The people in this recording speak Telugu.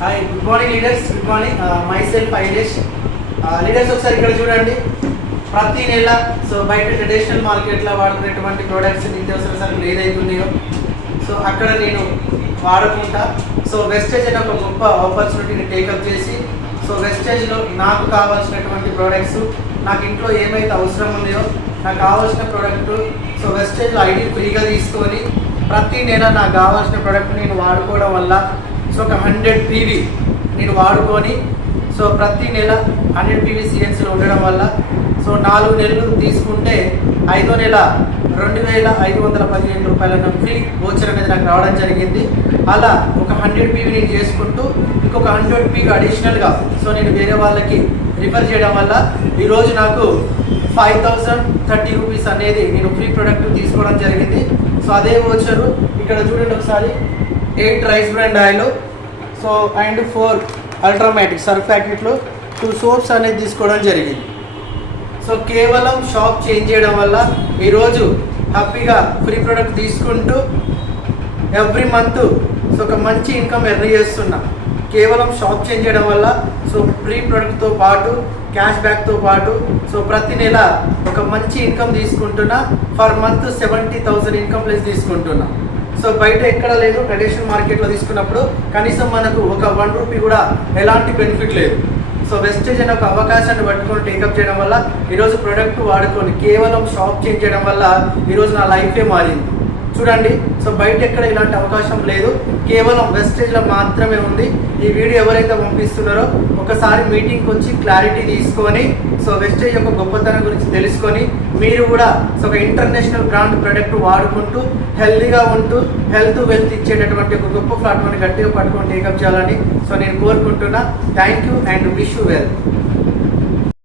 Hi, good morning leaders. Good morning. My self Ailesh. Leaders ఒకసారి ఇక్కడ చూడండి. ప్రతి నెల బయట ట్రెడిషనల్ మార్కెట్లో వాడుకునేటువంటి ప్రోడక్ట్స్ నిత్యావసర సరుకులు ఏదైతే ఉన్నాయో అక్కడ నేను వాడుకుంటా. వెస్టేజ్ అనే ఒక గొప్ప ఆపర్చునిటీని టేకప్ చేసి వెస్టేజ్లో నాకు కావాల్సినటువంటి ప్రోడక్ట్స్, నాకు ఇంట్లో ఏమైతే అవసరం ఉన్నాయో నాకు కావాల్సిన ప్రోడక్ట్ వెస్టేజ్లో ఐడి ఫ్రీగా తీసుకొని ప్రతి నెల నాకు కావాల్సిన ప్రోడక్ట్ నేను వాడుకోవడం వల్ల ఒక 100 PV నేను వాడుకొని ప్రతి నెల 100 PV సిఎన్సీలో ఉండడం వల్ల 4 నెలలు తీసుకుంటే 5వ నెల 2,515 రూపాయల ఫ్రీ వోచర్ అనేది నాకు రావడం జరిగింది. అలా ఒక 100 PV నేను చేసుకుంటూ ఇంకొక 100 PV అడిషనల్గా నేను వేరే వాళ్ళకి రిఫర్ చేయడం వల్ల ఈరోజు నాకు 5,030 రూపీస్ అనేది నేను ఫ్రీ ప్రోడక్ట్ తీసుకోవడం జరిగింది. అదే వోచరు ఇక్కడ చూడండి ఒకసారి. 8 rice bran oil and 4 ultramatic surf ప్యాకెట్లు, 2 సోప్స్ అనేది తీసుకోవడం జరిగింది. కేవలం షాప్ చేంజ్ చేయడం వల్ల ఈరోజు హ్యాపీగా ఫ్రీ ప్రోడక్ట్ తీసుకుంటూ ఎవ్రీ మంత్ ఒక మంచి ఇన్కమ్ ఎర్న్ చేస్తున్నా. కేవలం షాప్ చేంజ్ చేయడం వల్ల ఫ్రీ ప్రోడక్ట్తో పాటు క్యాష్ బ్యాక్తో పాటు ప్రతి నెల ఒక మంచి ఇన్కమ్ తీసుకుంటున్నా. ఫర్ మంత్ 70,000 ఇన్కమ్ ప్లస్ తీసుకుంటున్నా. బయట ఎక్కడ లేదు. ట్రెడిషనల్ మార్కెట్లో తీసుకున్నప్పుడు కనీసం మనకు ఒక 1 రూపీ కూడా ఎలాంటి బెనిఫిట్ లేదు. వెస్టేజ్ అనే ఒక అవకాశాన్ని పట్టుకొని టేకప్ చేయడం వల్ల ఈరోజు ప్రోడక్ట్ వాడుకొని కేవలం షాప్ చేంజ్ చేయడం వల్ల ఈరోజు నా లైఫే మారింది. చూడండి, బయట ఎక్కడ ఇలాంటి అవకాశం లేదు. కేవలం వెస్టేజ్లో మాత్రమే ఉంది. ఈ వీడియో ఎవరైతే పంపిస్తున్నారో ఒకసారి మీటింగ్కి వచ్చి క్లారిటీ తీసుకొని వెస్టేజ్ యొక్క గొప్పతనం గురించి తెలుసుకొని మీరు కూడా ఒక ఇంటర్నేషనల్ బ్రాండ్ ప్రోడక్ట్ వాడుకుంటూ హెల్తీగా ఉంటూ హెల్త్ వెల్త్ ఇచ్చేటటువంటి ఒక గొప్ప ప్లాట్ఫామ్ని గట్టిగా పట్టుకొని టేకప్ చేయాలని నేను కోరుకుంటున్నా. Thank you and wish you well.